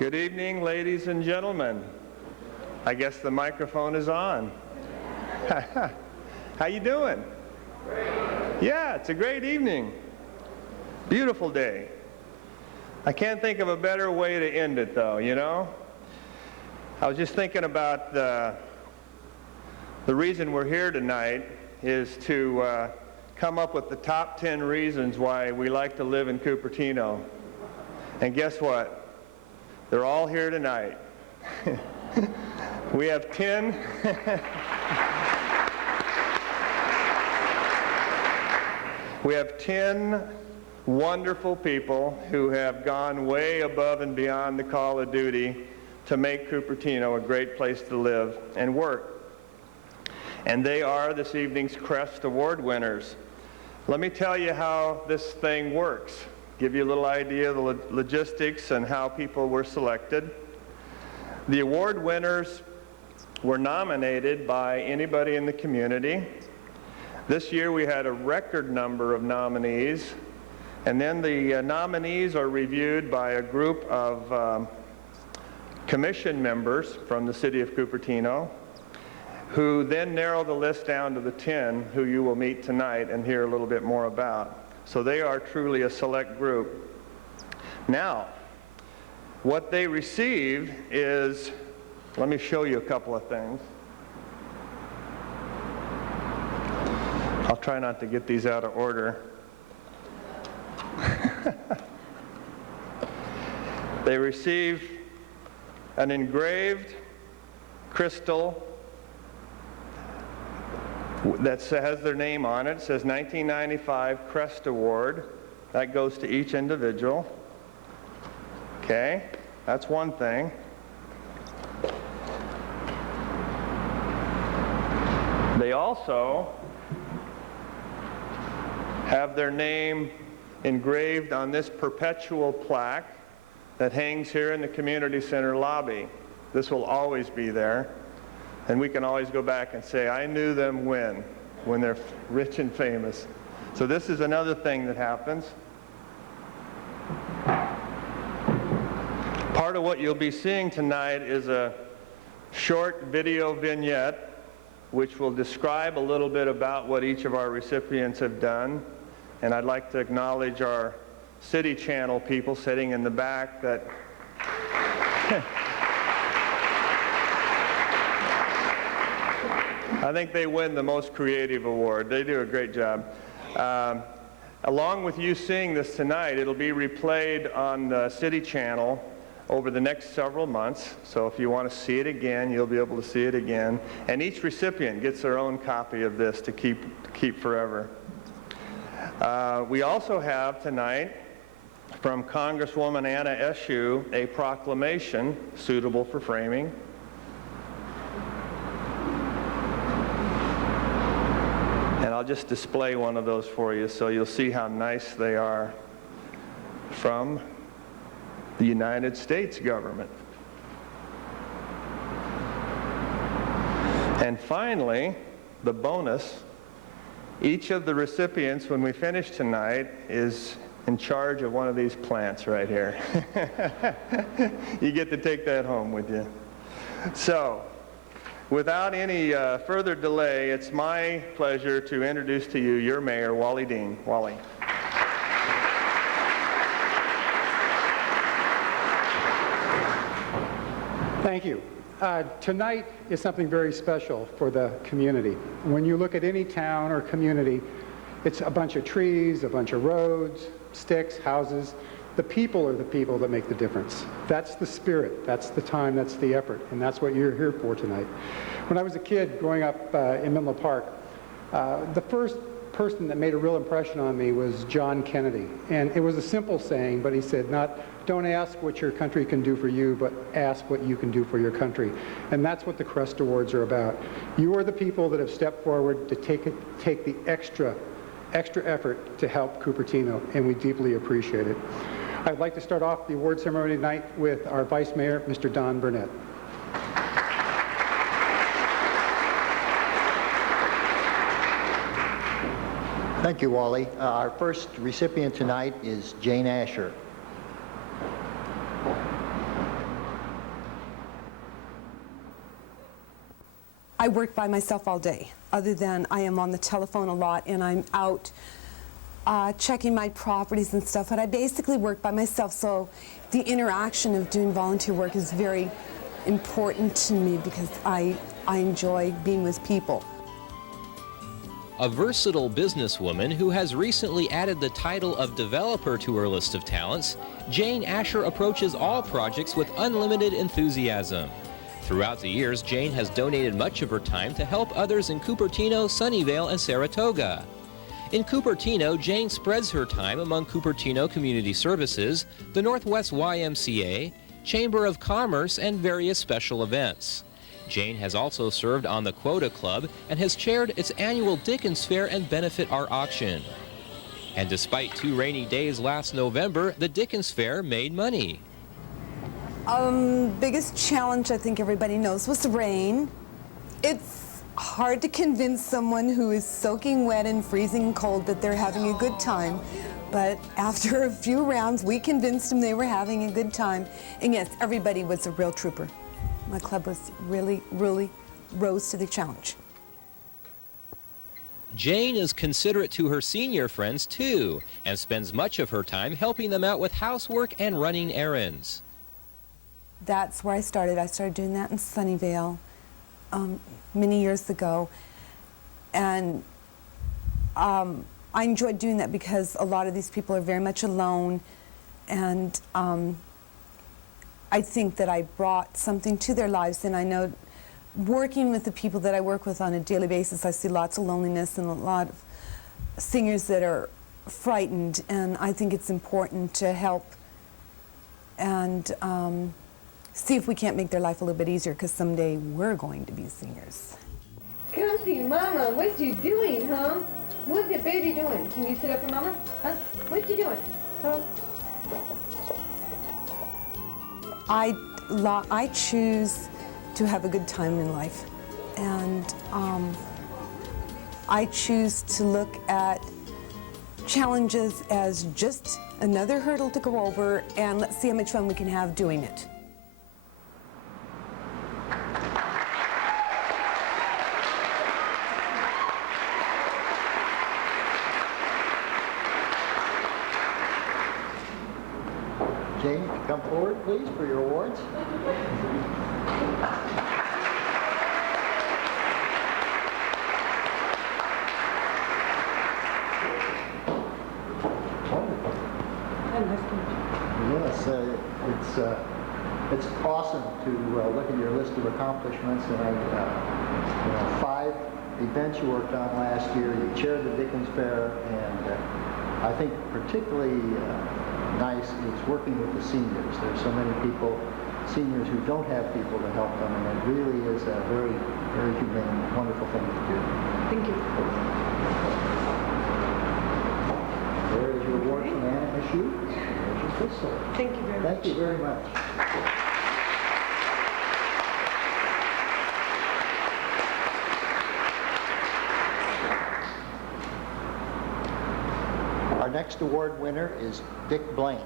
Good evening, ladies and gentlemen. I guess the microphone is on. How you doing? Great. Yeah, it's a great evening. Beautiful day. I can't think of a better way to end it, though, you know? I was just thinking about the reason we're here tonight is to come up with the top 10 reasons why we like to live in Cupertino. And guess what? They're all here tonight. We have 10. We have 10 wonderful people who have gone way above and beyond the call of duty to make Cupertino a great place to live and work. And they are this evening's CREST Award winners. Let me tell you how this thing works. Give you a little idea of the logistics and how people were selected. The award winners were nominated by anybody in the community. This year we had a record number of nominees, and then the nominees are reviewed by a group of commission members from the city of Cupertino, who then narrow the list down to the 10 who you will meet tonight and hear a little bit more about. So they are truly a select group. Now, what they receive is, let me show you a couple of things. I'll try not to get these out of order. They receive an engraved crystal that has their name on it. It says 1995 CREST Award. That goes to each individual. Okay, that's one thing. They also have their name engraved on this perpetual plaque that hangs here in the community center lobby. This will always be there. And we can always go back and say, I knew them when they're rich and famous. So this is another thing that happens. Part of what you'll be seeing tonight is a short video vignette which will describe a little bit about what each of our recipients have done. And I'd like to acknowledge our City Channel people sitting in the back that I think they win the most creative award. They do a great job. Along with you seeing this tonight, it'll be replayed on the City Channel over the next several months. So if you want to see it again, you'll be able to see it again. And each recipient gets their own copy of this to keep forever. We also have tonight from Congresswoman Anna Eshoo a proclamation suitable for framing. And I'll just display one of those for you so you'll see how nice they are from the United States government. And finally, the bonus, each of the recipients when we finish tonight is in charge of one of these plants right here. You get to take that home with you. So, without any further delay, it's my pleasure to introduce to you your mayor, Wally Dean. Wally. Thank you. Tonight is something very special for the community. When you look at any town or community, it's a bunch of trees, a bunch of roads, sticks, houses. The people are the people that make the difference. That's the spirit, that's the time, that's the effort, and that's what you're here for tonight. When I was a kid growing up in Menlo Park, the first person that made a real impression on me was John Kennedy. And it was a simple saying, but he said, don't ask what your country can do for you, but ask what you can do for your country. And that's what the CREST Awards are about. You are the people that have stepped forward to take the extra effort to help Cupertino, and we deeply appreciate it. I'd like to start off the award ceremony tonight with our Vice Mayor, Mr. Don Burnett. Thank you, Wally. Our first recipient tonight is Jane Asher. I work by myself all day, other than I am on the telephone a lot and I'm out checking my properties and stuff, and I basically work by myself, so the interaction of doing volunteer work is very important to me because I enjoy being with people. A versatile businesswoman who has recently added the title of developer to her list of talents, Jane Asher approaches all projects with unlimited enthusiasm. Throughout the years, Jane has donated much of her time to help others in Cupertino, Sunnyvale, and Saratoga. In Cupertino, Jane spreads her time among Cupertino Community Services, the Northwest YMCA, Chamber of Commerce, and various special events. Jane has also served on the Quota Club and has chaired its annual Dickens Fair and Benefit Art Auction. And despite 2 rainy days last November, the Dickens Fair made money. Biggest challenge I think everybody knows was the rain. It's hard to convince someone who is soaking wet and freezing cold that they're having a good time. But after a few rounds, we convinced them they were having a good time. And yes, everybody was a real trooper. My club was really rose to the challenge. Jane is considerate to her senior friends too, and spends much of her time helping them out with housework and running errands. That's where I started. I started doing that in Sunnyvale many years ago. And I enjoyed doing that because a lot of these people are very much alone, and I think that I brought something to their lives, and I know working with the people that I work with on a daily basis, I see lots of loneliness and a lot of singers that are frightened, and I think it's important to help and see if we can't make their life a little bit easier, because someday we're going to be singers. Come see Mama. What you doing, huh? What's the baby doing? Can you sit up for Mama? Huh? What you doing? Huh? I choose to have a good time in life, and I choose to look at challenges as just another hurdle to go over, and let's see how much fun we can have doing it. Jane, come forward, please, for your awards. Yes, it's awesome to look at your list of accomplishments, and 5 events you worked on last year. You chaired the Dickens Fair, and I think particularly nice is working with the seniors. There's so many people, seniors, who don't have people to help them, and it really is a very, very humane, wonderful thing to do. Thank you. There is your award from Anna Michoud. There's your Vestal. Thank you very much. Thank you very much. Our next award winner is Dick Blaine.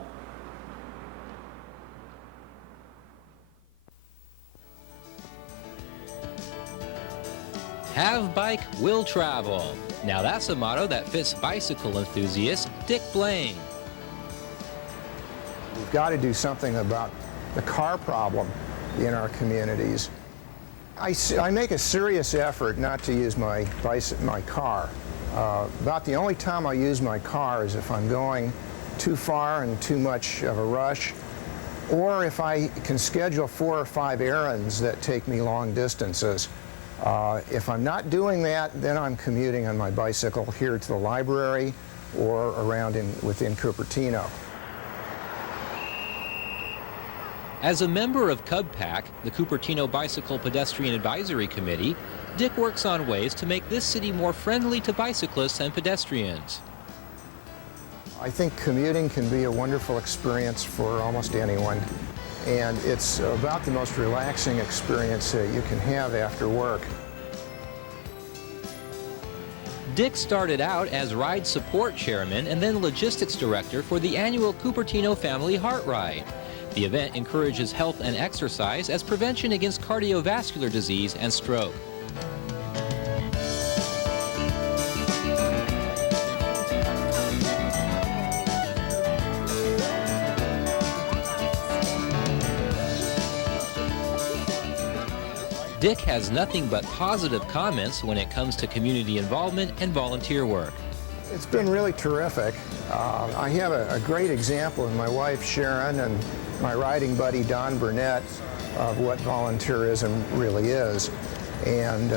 Have bike, will travel. Now that's a motto that fits bicycle enthusiast Dick Blaine. We've got to do something about the car problem in our communities. I make a serious effort not to use my car. About the only time I use my car is if I'm going too far and too much of a rush, or if I can schedule 4 or 5 errands that take me long distances. If I'm not doing that, then I'm commuting on my bicycle here to the library or around within Cupertino. As a member of CubPAC, the Cupertino Bicycle Pedestrian Advisory Committee, Dick works on ways to make this city more friendly to bicyclists and pedestrians. I think commuting can be a wonderful experience for almost anyone, and it's about the most relaxing experience that you can have after work. Dick started out as ride support chairman and then logistics director for the annual Cupertino Family Heart Ride. The event encourages health and exercise as prevention against cardiovascular disease and stroke. Dick has nothing but positive comments when it comes to community involvement and volunteer work. It's been really terrific. I have a great example in my wife Sharon and my riding buddy Don Burnett of what volunteerism really is. And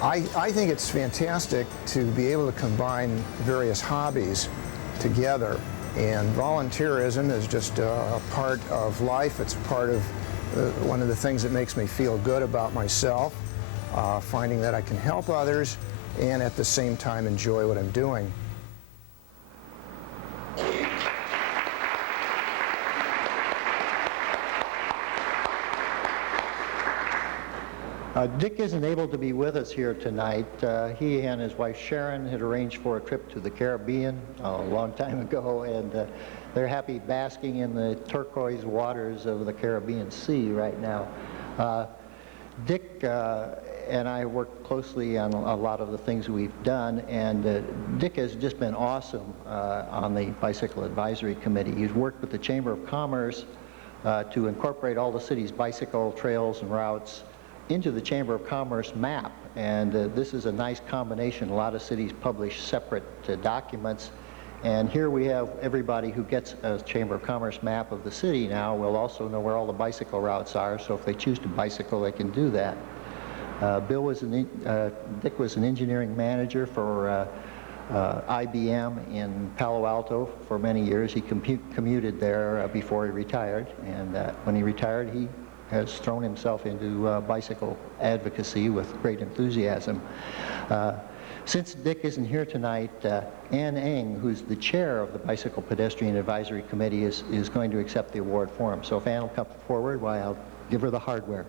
I think it's fantastic to be able to combine various hobbies together. And volunteerism is just a part of life. It's part of one of the things that makes me feel good about myself, finding that I can help others and at the same time enjoy what I'm doing. Dick isn't able to be with us here tonight. He and his wife Sharon had arranged for a trip to the Caribbean a long time ago, and they're happy basking in the turquoise waters of the Caribbean Sea right now. Dick and I worked closely on a lot of the things we've done, and Dick has just been awesome on the Bicycle Advisory Committee. He's worked with the Chamber of Commerce to incorporate all the city's bicycle trails and routes into the Chamber of Commerce map, and this is a nice combination. A lot of cities publish separate documents, and here we have everybody who gets a Chamber of Commerce map of the city now will also know where all the bicycle routes are, so if they choose to bicycle, they can do that. Dick was an engineering manager for IBM in Palo Alto for many years. He commuted there before he retired, and when he retired, he has thrown himself into bicycle advocacy with great enthusiasm. Since Dick isn't here tonight, Ann Eng, who's the chair of the Bicycle Pedestrian Advisory Committee, is going to accept the award for him. So if Ann will come forward, why, I'll give her the hardware.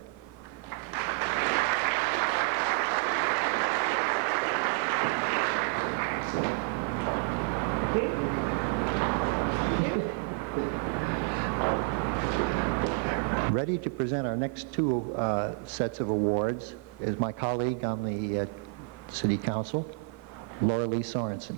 Ready to present our next two sets of awards is my colleague on the City Council, Laura Lee Sorensen.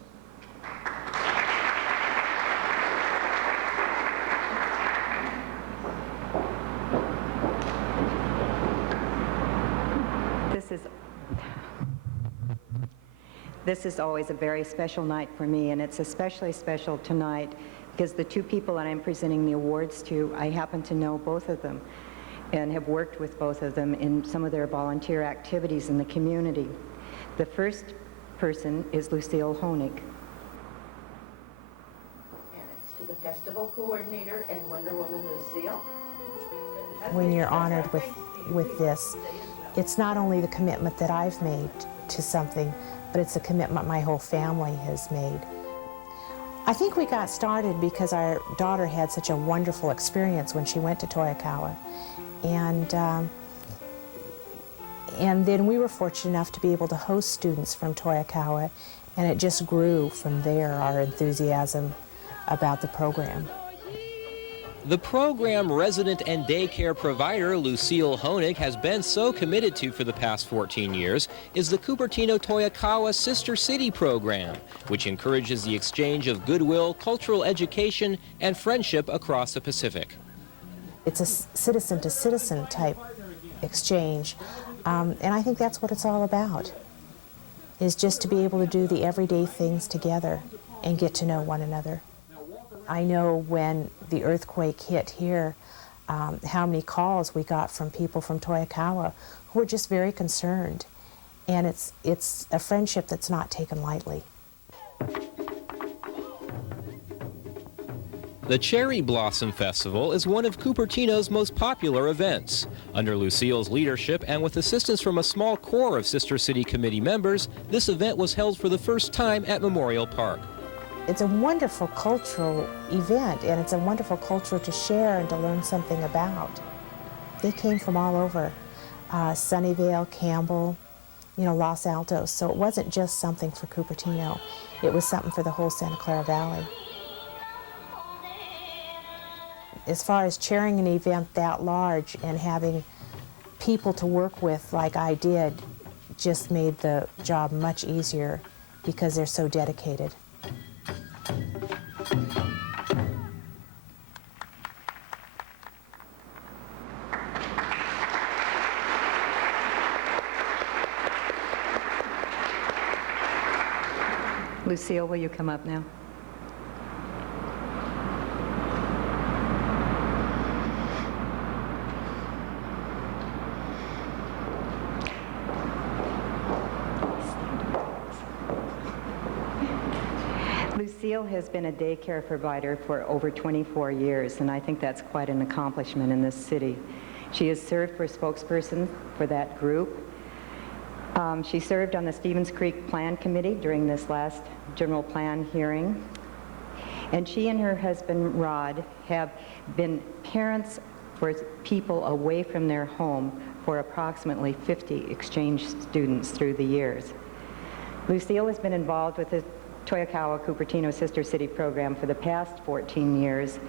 This is always a very special night for me, and it's especially special tonight because the two people that I'm presenting the awards to, I happen to know both of them and have worked with both of them in some of their volunteer activities in the community. The first person is Lucille Honig. And it's to the festival coordinator and Wonder Woman Lucille. When you're honored with this, it's not only the commitment that I've made to something, but it's a commitment my whole family has made. I think we got started because our daughter had such a wonderful experience when she went to Toyokawa. And then we were fortunate enough to be able to host students from Toyokawa, and it just grew from there, our enthusiasm about the program. The program resident and daycare provider Lucille Honig has been so committed to for the past 14 years is the Cupertino Toyokawa Sister City program, which encourages the exchange of goodwill, cultural education, and friendship across the Pacific. It's a citizen-to-citizen type exchange, and I think that's what it's all about, is just to be able to do the everyday things together and get to know one another. I know when the earthquake hit here, how many calls we got from people from Toyokawa who were just very concerned. And it's a friendship that's not taken lightly. The Cherry Blossom Festival is one of Cupertino's most popular events. Under Lucille's leadership and with assistance from a small core of Sister City Committee members, this event was held for the first time at Memorial Park. It's a wonderful cultural event, and it's a wonderful culture to share and to learn something about. They came from all over, Sunnyvale, Campbell, Los Altos, so it wasn't just something for Cupertino. It was something for the whole Santa Clara Valley. As far as chairing an event that large and having people to work with like I did just made the job much easier because they're so dedicated. Lucille, will you come up now? Lucille has been a daycare provider for over 24 years, and I think that's quite an accomplishment in this city. She has served for spokesperson for that group. She served on the Stevens Creek Plan Committee during this last general plan hearing. And she and her husband, Rod, have been parents for people away from their home for approximately 50 exchange students through the years. Lucille has been involved with the Toyokawa Cupertino Sister City program for the past 14 years,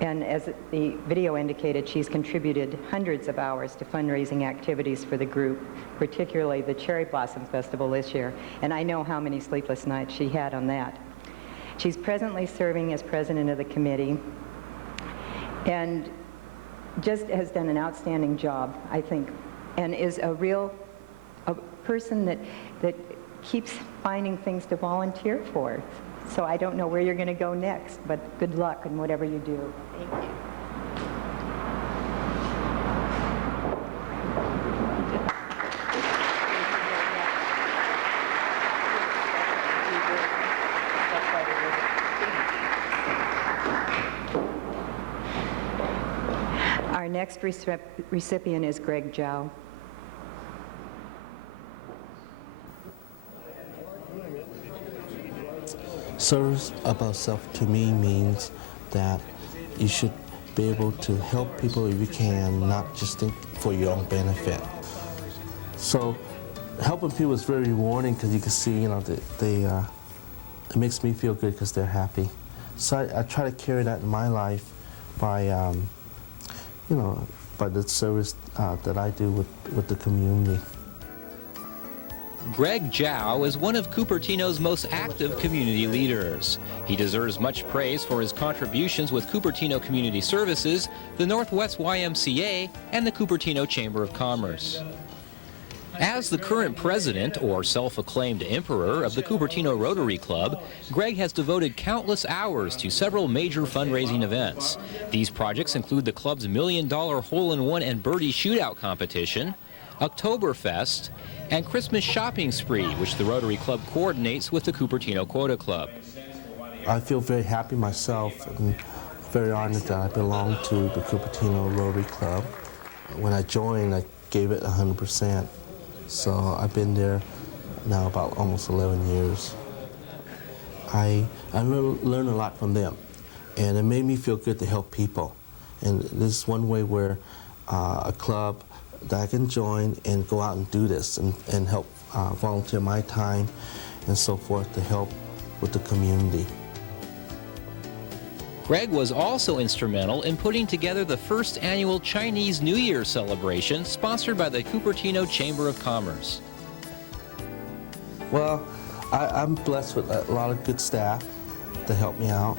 and as the video indicated, she's contributed hundreds of hours to fundraising activities for the group, particularly the Cherry Blossom Festival this year, and I know how many sleepless nights she had on that. She's presently serving as president of the committee and just has done an outstanding job, I think, and is a person that keeps finding things to volunteer for. So I don't know where you're going to go next, but good luck in whatever you do. Thank you. Our next recipient is Greg Zhao. Service about self to me means that you should be able to help people if you can, not just think for your own benefit. So helping people is very rewarding because you can see, it makes me feel good because they're happy. So I try to carry that in my life by, by the service that I do with the community. Greg Zhao is one of Cupertino's most active community leaders. He deserves much praise for his contributions with Cupertino Community Services, the Northwest YMCA, and the Cupertino Chamber of Commerce. As the current president, or self-acclaimed emperor, of the Cupertino Rotary Club, Greg has devoted countless hours to several major fundraising events. These projects include the club's $1 million hole-in-one and birdie shootout competition, Oktoberfest, and Christmas shopping spree, which the Rotary Club coordinates with the Cupertino Quota Club. I feel very happy myself and very honored that I belong to the Cupertino Rotary Club. When I joined, I gave it 100%. So I've been there now about almost 11 years. I learned a lot from them, and it made me feel good to help people. And this is one way where a club that I can join and go out and do this and help volunteer my time and so forth to help with the community. Greg was also instrumental in putting together the first annual Chinese New Year celebration sponsored by the Cupertino Chamber of Commerce. Well, I'm blessed with a lot of good staff to help me out,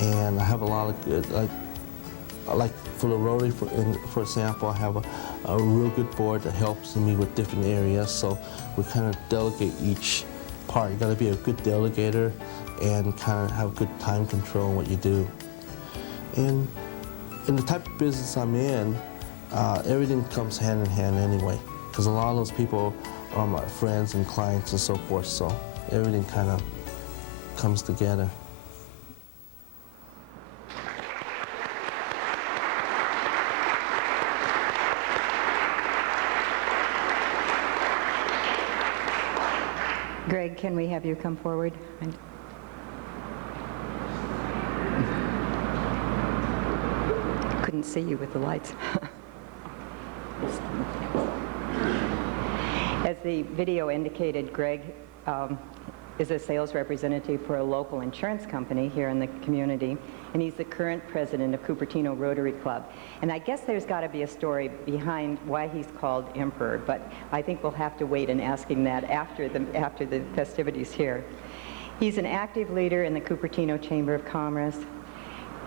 and I have a lot of good, like for the Rotary, for example, I have a real good board that helps me with different areas, so we kind of delegate each part. You got to be a good delegator and kind of have good time control in what you do. And in the type of business I'm in, everything comes hand in hand anyway, because a lot of those people are my friends and clients and so forth, so everything kind of comes together. Greg, can we have you come forward? Couldn't see you with the lights. As the video indicated, Greg is a sales representative for a local insurance company here in the community, and he's the current president of Cupertino Rotary Club. And I guess there's got to be a story behind why he's called Emperor, but I think we'll have to wait and ask him that after the festivities here. He's an active leader in the Cupertino Chamber of Commerce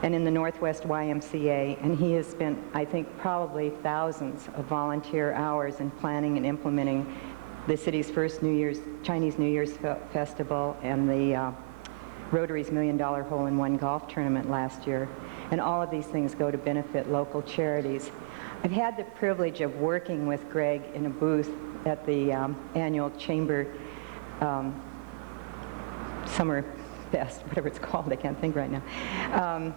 and in the Northwest YMCA, and he has spent, I think, probably thousands of volunteer hours in planning and implementing the city's first Chinese New Year's festival, and the Rotary's $1 Million Hole-in-One golf tournament last year. And all of these things go to benefit local charities. I've had the privilege of working with Greg in a booth at the annual Chamber Summer Fest, whatever it's called, I can't think right now.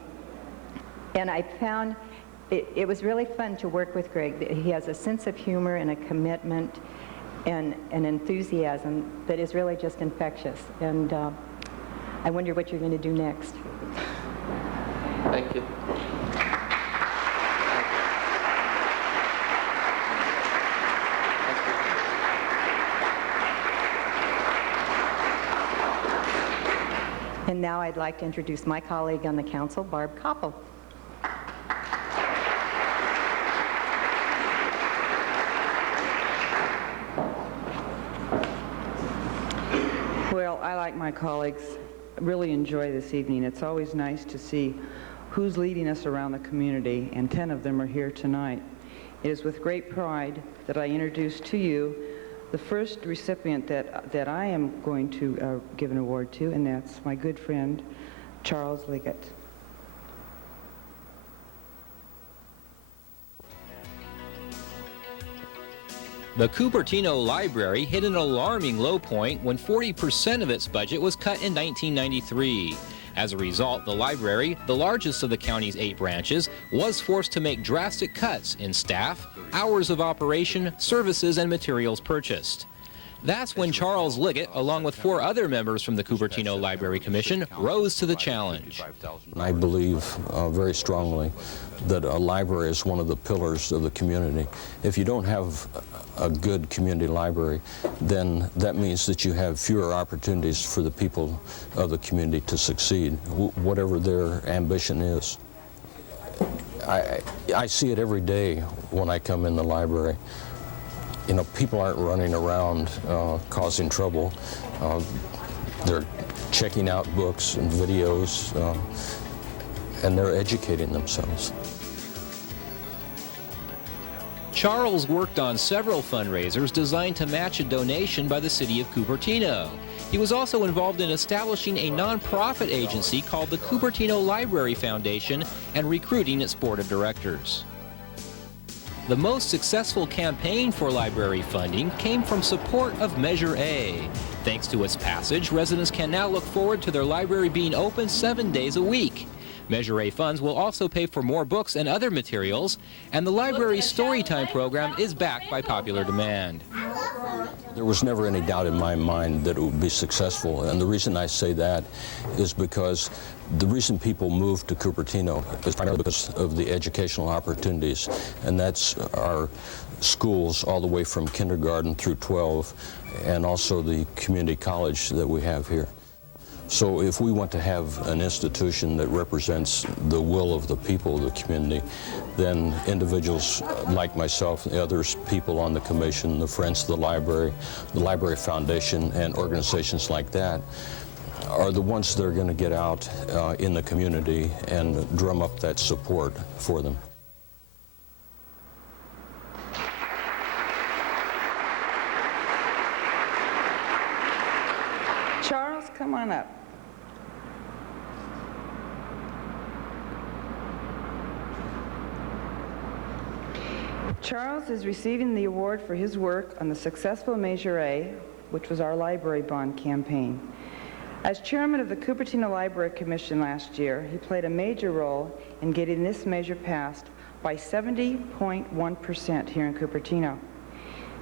And I found it was really fun to work with Greg. He has a sense of humor and a commitment and an enthusiasm that is really just infectious. And I wonder what you're going to do next. Thank you. And now I'd like to introduce my colleague on the council, Barb Koppel. Well, I, like my colleagues, really enjoy this evening. It's always nice to see who's leading us around the community, and 10 of them are here tonight. It is with great pride that I introduce to you the first recipient that I am going to give an award to, and that's my good friend, Charles Liggett. The Cupertino Library hit an alarming low point when 40% of its budget was cut in 1993. As a result, the library, the largest of the county's 8 branches, was forced to make drastic cuts in staff, hours of operation, services, and materials purchased. That's when Charles Liggett, along with 4 other members from the Cupertino Library Commission, rose to the challenge. I believe very strongly that a library is one of the pillars of the community. If you don't have a good community library, then that means that you have fewer opportunities for the people of the community to succeed, whatever their ambition is. I see it every day when I come in the library. You know, people aren't running around causing trouble. They're checking out books and videos, and they're educating themselves. Charles worked on several fundraisers designed to match a donation by the city of Cupertino. He was also involved in establishing a nonprofit agency called the Cupertino Library Foundation and recruiting its board of directors. The most successful campaign for library funding came from support of Measure A. Thanks to its passage, residents can now look forward to their library being open 7 days a week. Measure A funds will also pay for more books and other materials, and the library's Storytime program is backed by popular demand. There was never any doubt in my mind that it would be successful, and the reason I say that is because the reason people move to Cupertino is primarily because of the educational opportunities, and that's our schools all the way from kindergarten through 12, and also the community college that we have here. So if we want to have an institution that represents the will of the people of the community, then individuals like myself, the others, people on the commission, the Friends of the Library Foundation, and organizations like that are the ones that are going to get out in the community and drum up that support for them. Charles, come on up. Charles is receiving the award for his work on the successful Measure A, which was our library bond campaign. As chairman of the Cupertino Library Commission last year, he played a major role in getting this measure passed by 70.1% here in Cupertino.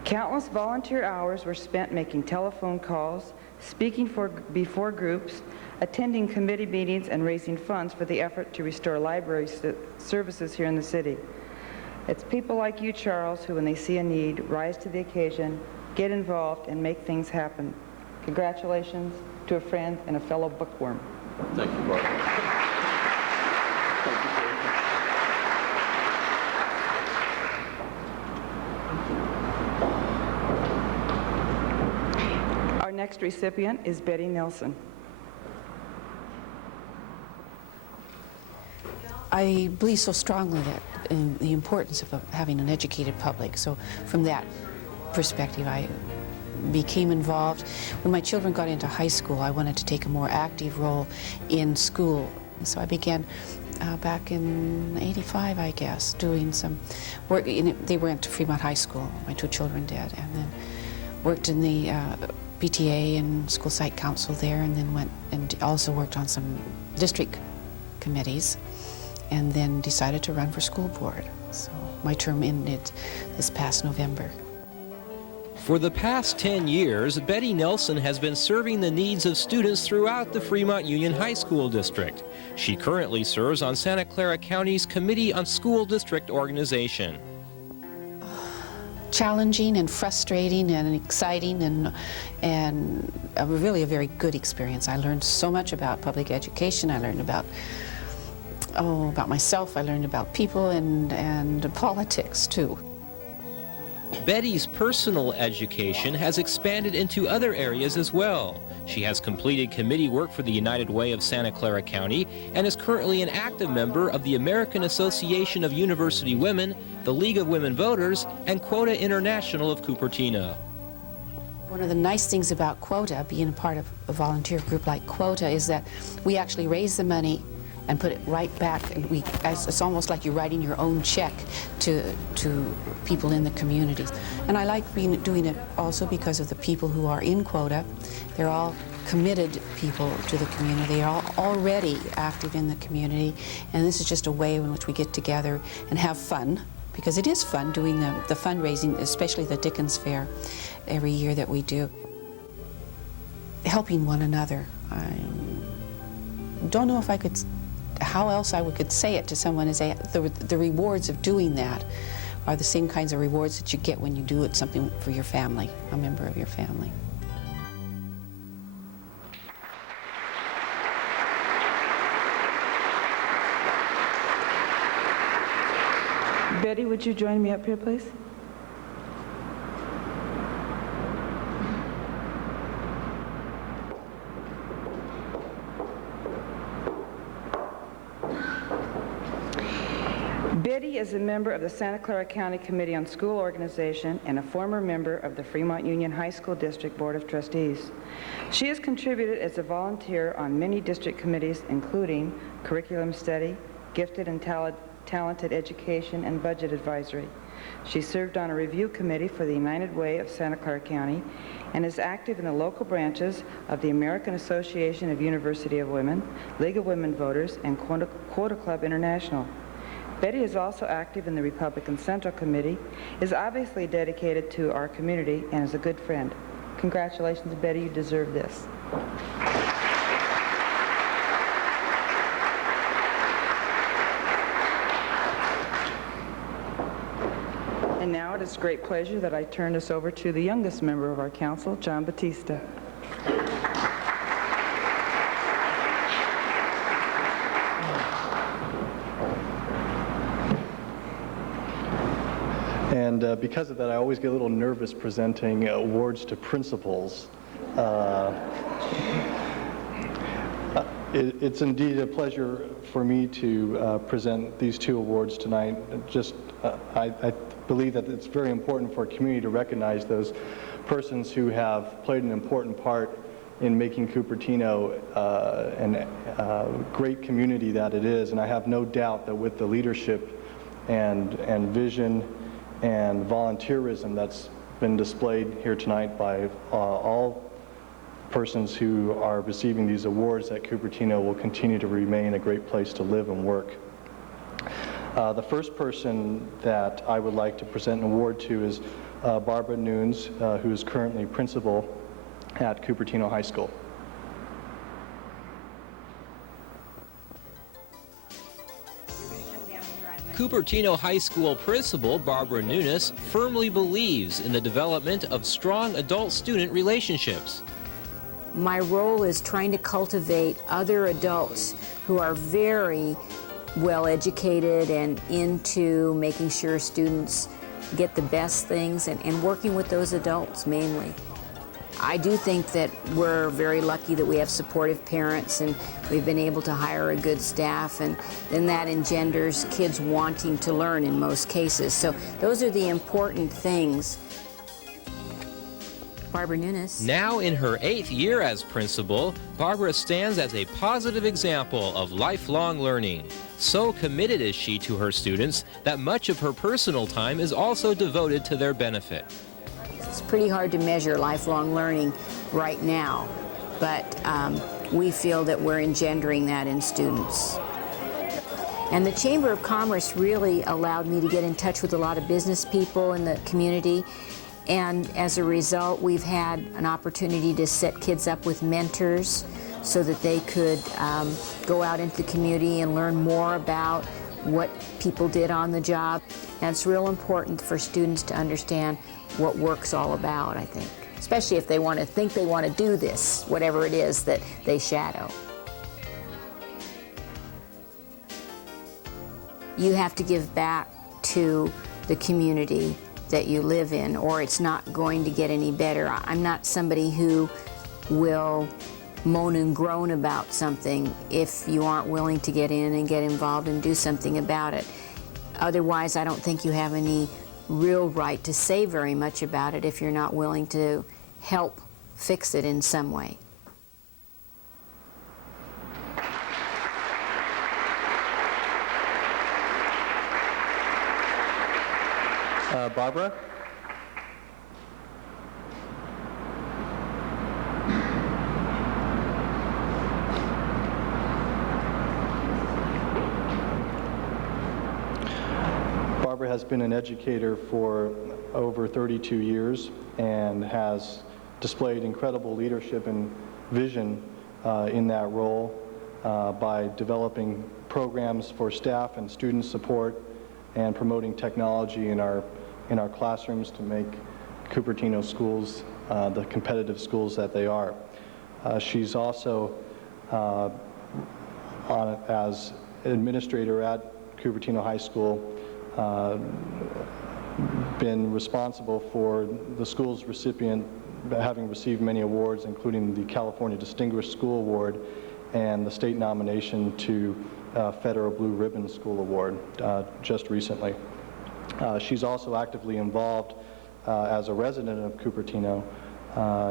Countless volunteer hours were spent making telephone calls, speaking before groups, attending committee meetings, and raising funds for the effort to restore library services here in the city. It's people like you, Charles, who, when they see a need, rise to the occasion, get involved, and make things happen. Congratulations to a friend and a fellow bookworm. Thank you, Barbara. Thank you, Our next recipient is Betty Nelson. I believe so strongly that in the importance of having an educated public. So from that perspective, I became involved. When my children got into high school, I wanted to take a more active role in school. So I began back in '85, I guess, doing some work. They went to Fremont High School, my two children did, and then worked in the PTA and school site council there, and then went and also worked on some district committees, and then decided to run for school board. So my term ended this past November. For the past 10 years, Betty Nelson has been serving the needs of students throughout the Fremont Union High School District. She currently serves on Santa Clara County's Committee on School District Organization. Challenging and frustrating and exciting and really a very good experience. I learned so much about public education. I learned about myself. I learned about people and politics too. Betty's personal education has expanded into other areas as well. She has completed committee work for the United Way of Santa Clara County and is currently an active member of the American Association of University Women, the League of Women Voters, and Quota International of Cupertino. One of the nice things about Quota, being a part of a volunteer group like Quota, is that we actually raise the money and put it right back, and it's almost like you're writing your own check to people in the communities. And I like doing it also because of the people who are in Quota. They're all committed people to the community. They're all already active in the community, and this is just a way in which we get together and have fun, because it is fun doing the fundraising, especially the Dickens Fair every year that we do. Helping one another. I don't know if I could, how else I could say it to someone, is the rewards of doing that are the same kinds of rewards that you get when you do it something for your family, a member of your family. Betty, would you join me up here, please? Betty is a member of the Santa Clara County Committee on School Organization and a former member of the Fremont Union High School District Board of Trustees. She has contributed as a volunteer on many district committees, including curriculum study, gifted and talented education, and budget advisory. She served on a review committee for the United Way of Santa Clara County and is active in the local branches of the American Association of University of Women, League of Women Voters, and Quota Club International. Betty is also active in the Republican Central Committee, is obviously dedicated to our community, and is a good friend. Congratulations, Betty, you deserve this. And now it is great pleasure that I turn this over to the youngest member of our council, John Batista. And because of that, I always get a little nervous presenting awards to principals. It's indeed a pleasure for me to present these two awards tonight. I believe that it's very important for our community to recognize those persons who have played an important part in making Cupertino a great community that it is. And I have no doubt that with the leadership and vision and volunteerism that's been displayed here tonight by all persons who are receiving these awards, that Cupertino will continue to remain a great place to live and work. The first person that I would like to present an award to is Barbara Nunes, who is currently principal at Cupertino High School. Cupertino High School principal Barbara Nunes firmly believes in the development of strong adult-student relationships. My role is trying to cultivate other adults who are very well educated and into making sure students get the best things and working with those adults mainly. I do think that we're very lucky that we have supportive parents and we've been able to hire a good staff, and then that engenders kids wanting to learn in most cases. So those are the important things. Barbara Nunes. Now in her 8th year as principal, Barbara stands as a positive example of lifelong learning. So committed is she to her students that much of her personal time is also devoted to their benefit. It's pretty hard to measure lifelong learning right now, but we feel that we're engendering that in students. And the Chamber of Commerce really allowed me to get in touch with a lot of business people in the community, and as a result we've had an opportunity to set kids up with mentors so that they could go out into the community and learn more about what people did on the job. And it's real important for students to understand what work's all about, I think, especially if they want to think they want to do this, whatever it is that they shadow. You have to give back to the community that you live in, or it's not going to get any better. I'm not somebody who will moan and groan about something if you aren't willing to get in and get involved and do something about it. Otherwise, I don't think you have any real right to say very much about it if you're not willing to help fix it in some way. Barbara? Barbara has been an educator for over 32 years and has displayed incredible leadership and vision in that role by developing programs for staff and student support and promoting technology in our classrooms to make Cupertino schools the competitive schools that they are. She's also as administrator at Cupertino High School been responsible for the school's recipient having received many awards, including the California Distinguished School Award and the state nomination to Federal Blue Ribbon School Award just recently. She's also actively involved as a resident of Cupertino,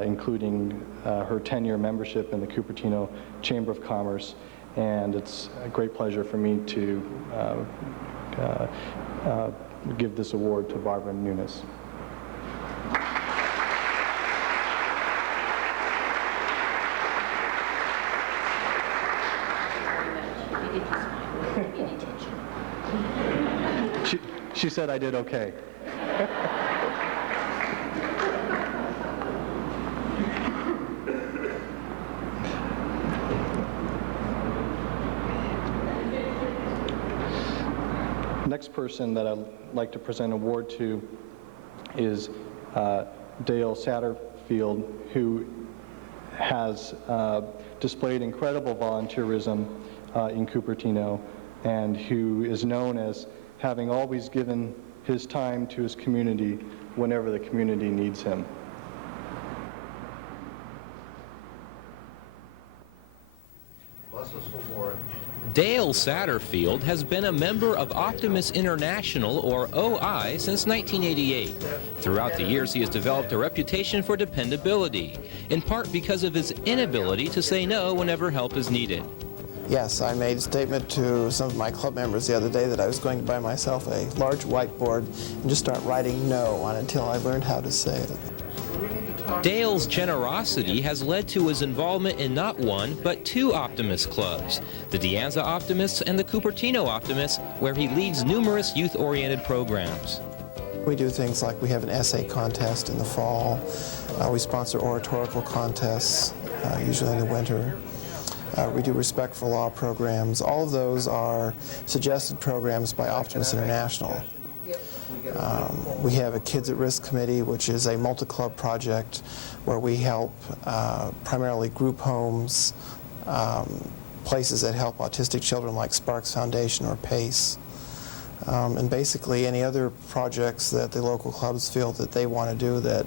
including her 10-year membership in the Cupertino Chamber of Commerce, and it's a great pleasure for me to give this award to Barbara Nunes. She said I did okay. Next person that I'd like to present an award to is Dale Satterfield, who has displayed incredible volunteerism in Cupertino and who is known as having always given his time to his community whenever the community needs him. Bless us, O Lord. Dale Satterfield has been a member of Optimus International, or OI, since 1988. Throughout the years, he has developed a reputation for dependability, in part because of his inability to say no whenever help is needed. Yes, I made a statement to some of my club members the other day that I was going to buy myself a large whiteboard and just start writing no on it until I learned how to say it. Dale's generosity has led to his involvement in not one, but two Optimist clubs, the De Anza Optimists and the Cupertino Optimists, where he leads numerous youth-oriented programs. We do things like we have an essay contest in the fall. We sponsor oratorical contests, usually in the winter. We do Respect for Law programs. All of those are suggested programs by Optimus International. We have a Kids at Risk Committee, which is a multi-club project where we help primarily group homes, places that help autistic children like Sparks Foundation or PACE, and basically any other projects that the local clubs feel that they want to do, that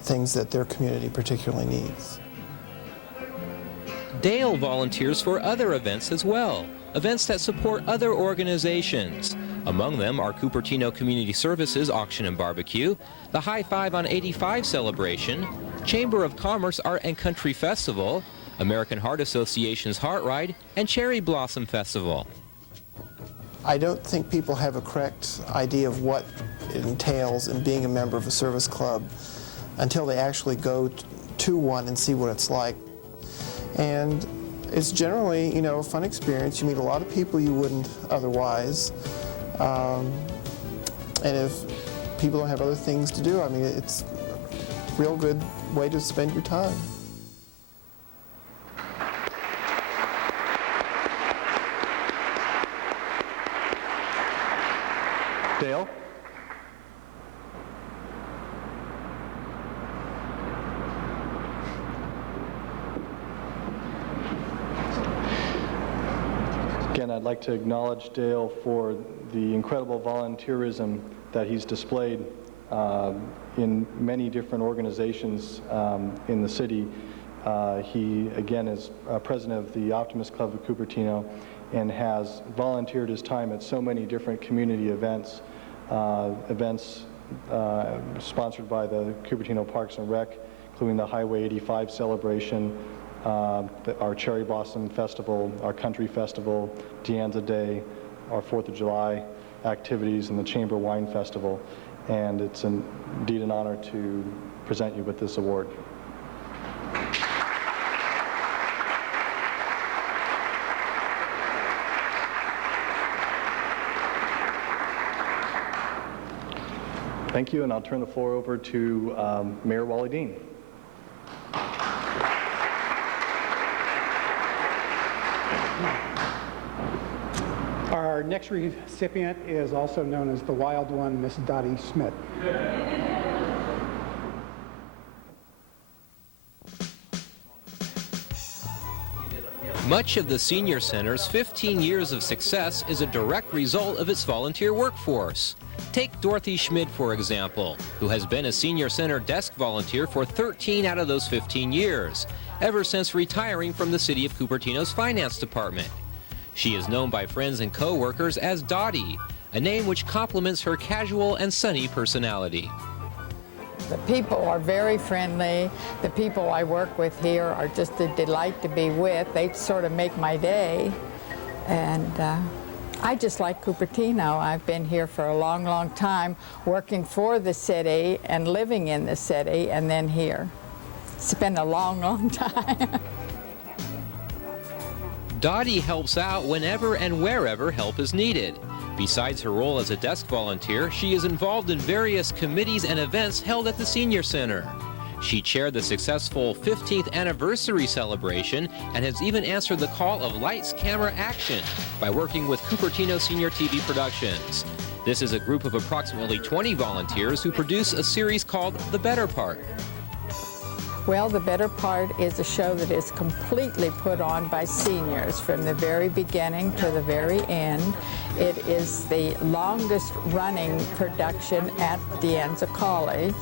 things that their community particularly needs. Dale volunteers for other events as well, events that support other organizations. Among them are Cupertino Community Services Auction and Barbecue, the High Five on 85 celebration, Chamber of Commerce Art and Country Festival, American Heart Association's Heart Ride, and Cherry Blossom Festival. I don't think people have a correct idea of what it entails in being a member of a service club until they actually go to one and see what it's like. And it's generally, you know, a fun experience. You meet a lot of people you wouldn't otherwise. And if people don't have other things to do, I mean, it's a real good way to spend your time. Dale? Again, I'd like to acknowledge Dale for the incredible volunteerism that he's displayed in many different organizations in the city. He, again, is president of the Optimist Club of Cupertino and has volunteered his time at so many different community events, sponsored by the Cupertino Parks and Rec, including the Highway 85 celebration, our Cherry Blossom Festival, our Country Festival, Deanza Day, our 4th of July activities, and the Chamber Wine Festival. And it's indeed an honor to present you with this award. Thank you, and I'll turn the floor over to Mayor Wally Dean. Our next recipient is also known as the Wild One, Miss Dottie Schmid. Much of the Senior Center's 15 years of success is a direct result of its volunteer workforce. Take Dorothy Schmid, for example, who has been a Senior Center desk volunteer for 13 out of those 15 years, ever since retiring from the City of Cupertino's Finance Department. She is known by friends and co-workers as Dottie, a name which complements her casual and sunny personality. The people are very friendly. The people I work with here are just a delight to be with. They sort of make my day. And I just like Cupertino. I've been here for a long, long time, working for the city and living in the city, and then here. It's been a long, long time. Dottie helps out whenever and wherever help is needed. Besides her role as a desk volunteer, she is involved in various committees and events held at the Senior Center. She chaired the successful 15th anniversary celebration and has even answered the call of Lights, Camera, Action by working with Cupertino Senior TV Productions. This is a group of approximately 20 volunteers who produce a series called The Better Part. Well, The Better Part is a show that is completely put on by seniors from the very beginning to the very end. It is the longest running production at Deanza College.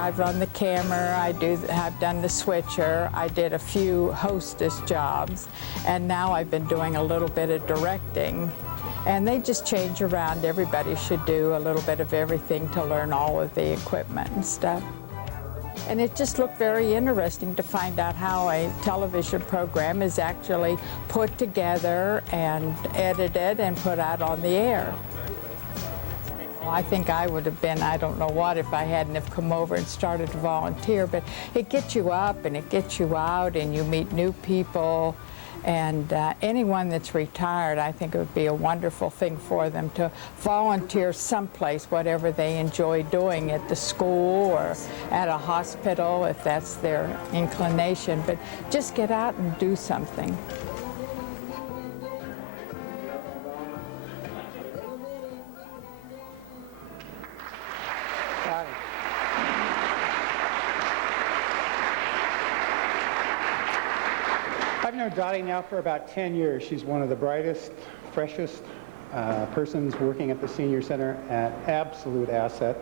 I've run the camera, I've done the switcher, I did a few hostess jobs, and now I've been doing a little bit of directing. And they just change around. Everybody should do a little bit of everything to learn all of the equipment and stuff. And it just looked very interesting to find out how a television program is actually put together and edited and put out on the air. Well, I think I would have been, I don't know what, if I hadn't have come over and started to volunteer, but it gets you up and it gets you out and you meet new people. And anyone that's retired, I think it would be a wonderful thing for them to volunteer someplace, whatever they enjoy doing, at the school or at a hospital, if that's their inclination. But just get out and do something. I've known Dottie now for about 10 years. She's one of the brightest, freshest persons working at the Senior Center, an absolute asset.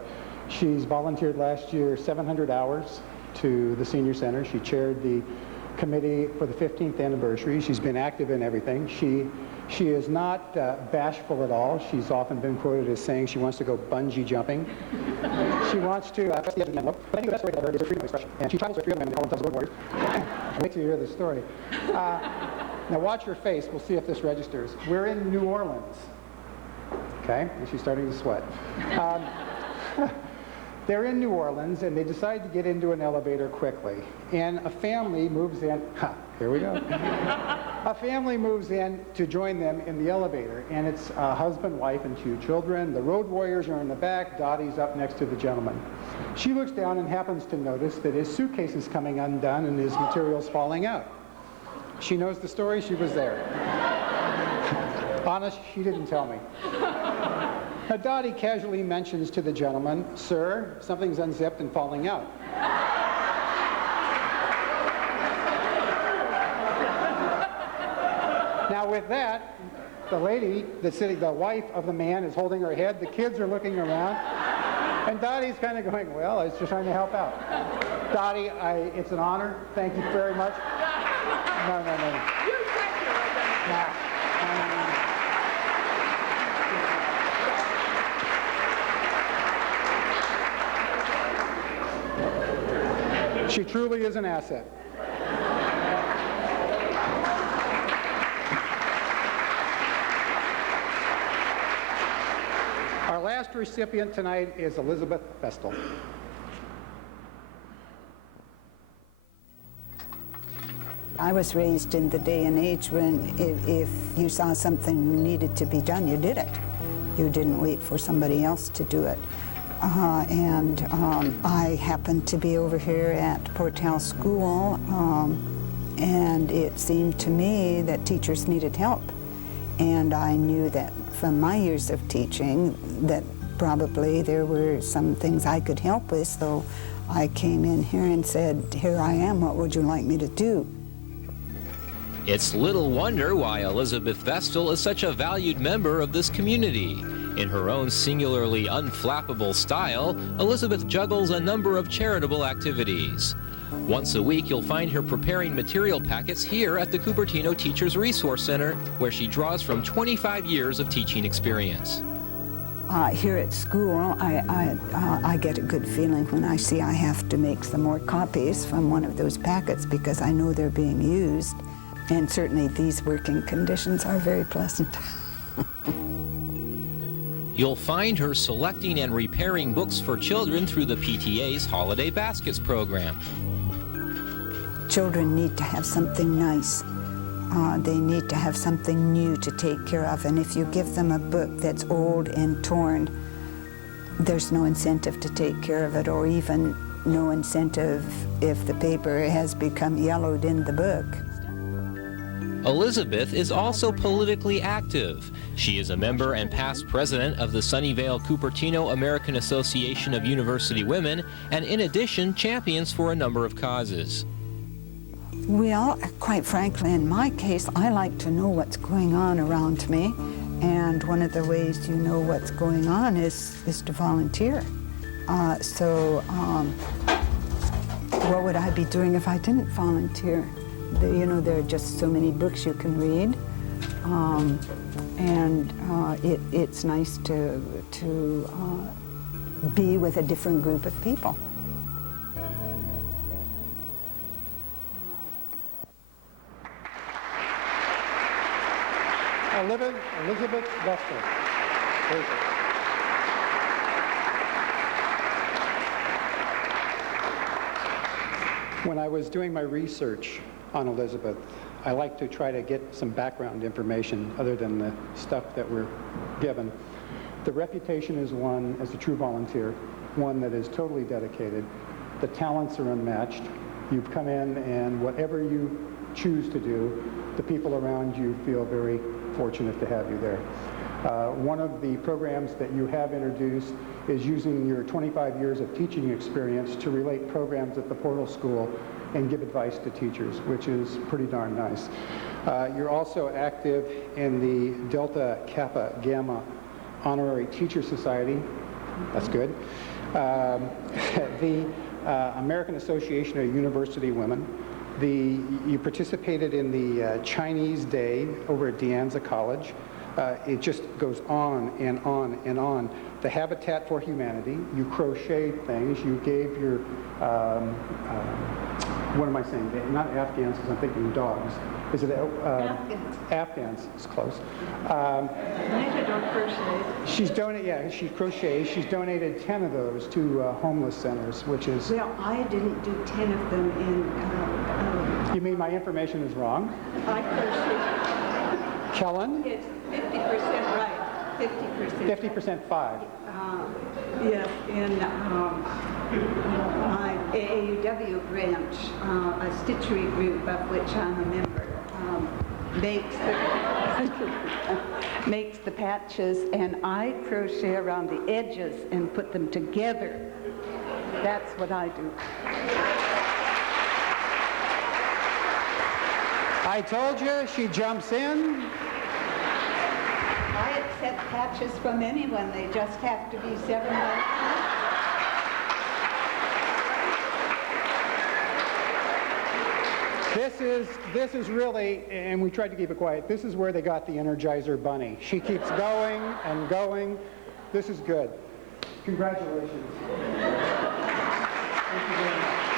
She's volunteered last year 700 hours to the Senior Center. She chaired the committee for the 15th anniversary. She's been active in everything. She is not bashful at all. She's often been quoted as saying she wants to go bungee jumping. She wants to press the edge of the envelope. But I think the best way to her is her freedom of expression. And she travels with 3 other men and calls themselves road warriors. Wait till you hear the story. Now watch your face. We'll see if this registers. We're in New Orleans. Okay? And she's starting to sweat. They're in New Orleans, and they decide to get into an elevator quickly. And a family moves in. Here we go. A family moves in to join them in the elevator, and it's a husband, wife, and 2 children. The road warriors are in the back. Dottie's up next to the gentleman. She looks down and happens to notice that his suitcase is coming undone and his materials falling out. She knows the story. She was there. Honest, she didn't tell me. Now, Dottie casually mentions to the gentleman, "Sir, something's unzipped and falling out." Now, with that, the lady that's sitting, the wife of the man, is holding her head. The kids are looking around. And Dottie's kind of going, well, I was just trying to help out. Dottie, it's an honor. Thank you very much. No. You thank you. She truly is an asset. Our last recipient tonight is Elizabeth Vestal. I was raised in the day and age when if you saw something needed to be done, you did it. You didn't wait for somebody else to do it. I happened to be over here at Portal School, and it seemed to me that teachers needed help. And I knew that from my years of teaching that probably there were some things I could help with, so I came in here and said, "Here I am, what would you like me to do?" It's little wonder why Elizabeth Vestal is such a valued member of this community. In her own singularly unflappable style, Elizabeth juggles a number of charitable activities. Once a week, you'll find her preparing material packets here at the Cupertino Teachers Resource Center, where she draws from 25 years of teaching experience. Here at school, I get a good feeling when I see I have to make some more copies from one of those packets because I know they're being used. And certainly these working conditions are very pleasant. You'll find her selecting and repairing books for children through the PTA's Holiday Baskets program. Children need to have something nice. They need to have something new to take care of, and if you give them a book that's old and torn, there's no incentive to take care of it, or even no incentive if the paper has become yellowed in the book. Elizabeth is also politically active. She is a member and past president of the Sunnyvale Cupertino American Association of University Women, and in addition, champions for a number of causes. Well, quite frankly, in my case, I like to know what's going on around me, and one of the ways you know what's going on is to volunteer. What would I be doing if I didn't volunteer? You know, there are just so many books you can read, it's nice to be with a different group of people. Elizabeth Vestal. When I was doing my research on Elizabeth, I like to try to get some background information other than the stuff that we're given. The reputation is one as a true volunteer, one that is totally dedicated. The talents are unmatched. You've come in, and whatever you choose to do, the people around you feel very fortunate to have you there. One of the programs that you have introduced is using your 25 years of teaching experience to relate programs at the Portal School and give advice to teachers, which is pretty darn nice. You're also active in the Delta Kappa Gamma Honorary Teacher Society. That's good. The American Association of University Women, You participated in the Chinese Day over at De Anza College. It just goes on and on and on. The Habitat for Humanity, you crocheted things, you gave your, what am I saying? Not Afghans, because I'm thinking dogs. Is it Afghans? Afghans, it's close. Neither don't crochet. She's donated, yeah, she crochets. She's donated 10 of those to homeless centers, which is... Well, I didn't do 10 of them in... You mean my information is wrong? I crochet. Kellen? It's 50% right, 50%. 50% 5. Yes, in my AAUW branch, a stitchery group of which I'm a member, makes the patches, and I crochet around the edges and put them together. That's what I do. I told you, she jumps in. I accept patches from anyone. They just have to be 7 by 2. This is really, and we tried to keep it quiet, this is where they got the Energizer Bunny. She keeps going and going. This is good. Congratulations. Thank you very much.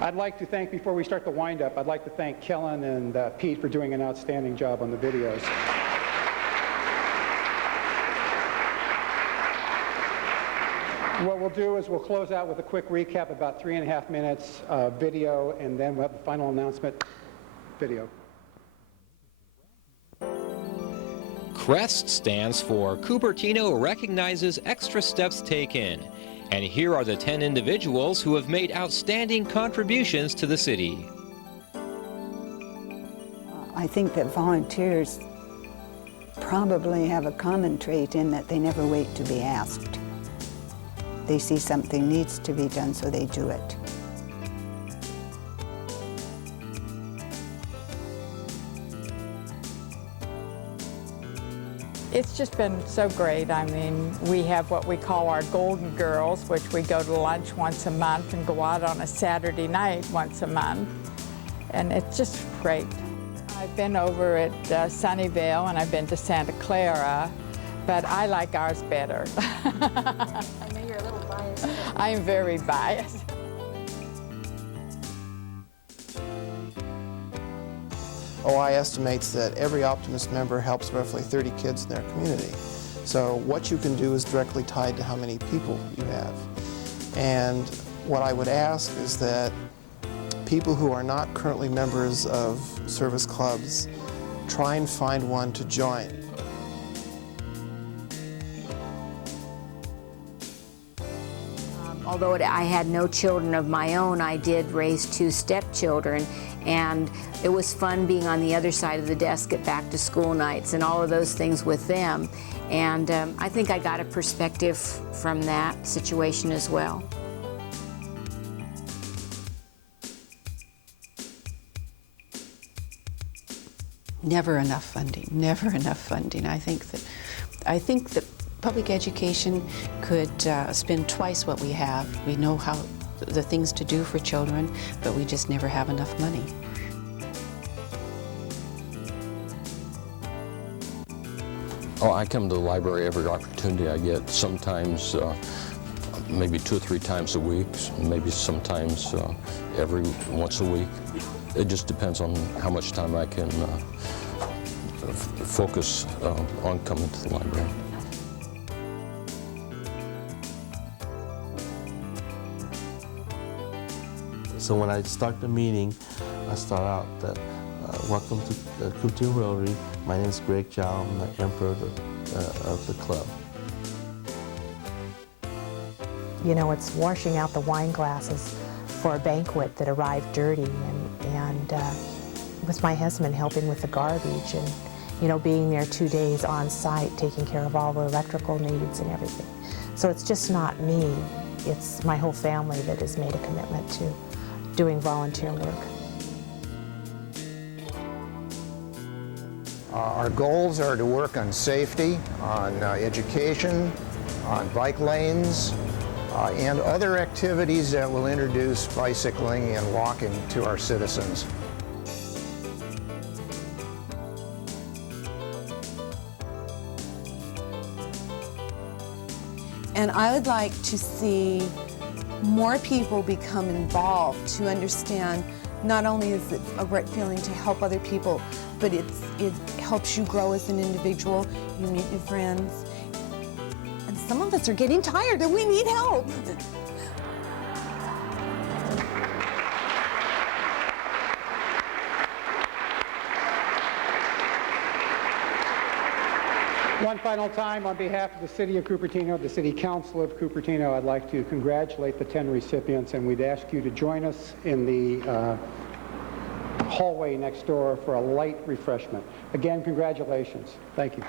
I'd like to thank, before we start the wind-up, I'd like to thank Kellen and Pete for doing an outstanding job on the videos. What we'll do is we'll close out with a quick recap, about 3.5 minutes video, and then we'll have the final announcement video. CREST stands for Cupertino Recognizes Extra Steps Taken. And here are the 10 individuals who have made outstanding contributions to the city. I think that volunteers probably have a common trait in that they never wait to be asked. They see something needs to be done, so they do it. It's just been so great. I mean, we have what we call our Golden Girls, which we go to lunch once a month and go out on a Saturday night once a month. And it's just great. I've been over at Sunnyvale and I've been to Santa Clara, but I like ours better. I know you're a little biased. I am very biased. OI estimates that every Optimist member helps roughly 30 kids in their community. So what you can do is directly tied to how many people you have. And what I would ask is that people who are not currently members of service clubs try and find one to join. Although I had no children of my own, I did raise 2 stepchildren, and it was fun being on the other side of the desk at back to school nights and all of those things with them. And I think I got a perspective from that situation as well. Never enough funding, never enough funding. I think that public education could spend twice what we have. We know how the things to do for children, but we just never have enough money. Oh, I come to the library every opportunity I get, sometimes maybe 2 or 3 times a week, maybe sometimes every once a week. It just depends on how much time I can focus on coming to the library. So when I start the meeting, I start out that, welcome to Cupertino Rotary. My name is Greg Chow. I'm the emperor of the club. You know, it's washing out the wine glasses for a banquet that arrived dirty, and with my husband helping with the garbage, and you know, being there 2 days on site, taking care of all the electrical needs and everything. So it's just not me, it's my whole family that has made a commitment to doing volunteer work. Our goals are to work on safety, on education, on bike lanes, and other activities that will introduce bicycling and walking to our citizens. And I would like to see more people become involved to understand not only is it a great feeling to help other people, but it helps you grow as an individual, you meet new friends, and some of us are getting tired and we need help. One final time, on behalf of the City of Cupertino, the City Council of Cupertino, I'd like to congratulate the 10 recipients, and we'd ask you to join us in the hallway next door for a light refreshment. Again, congratulations. Thank you.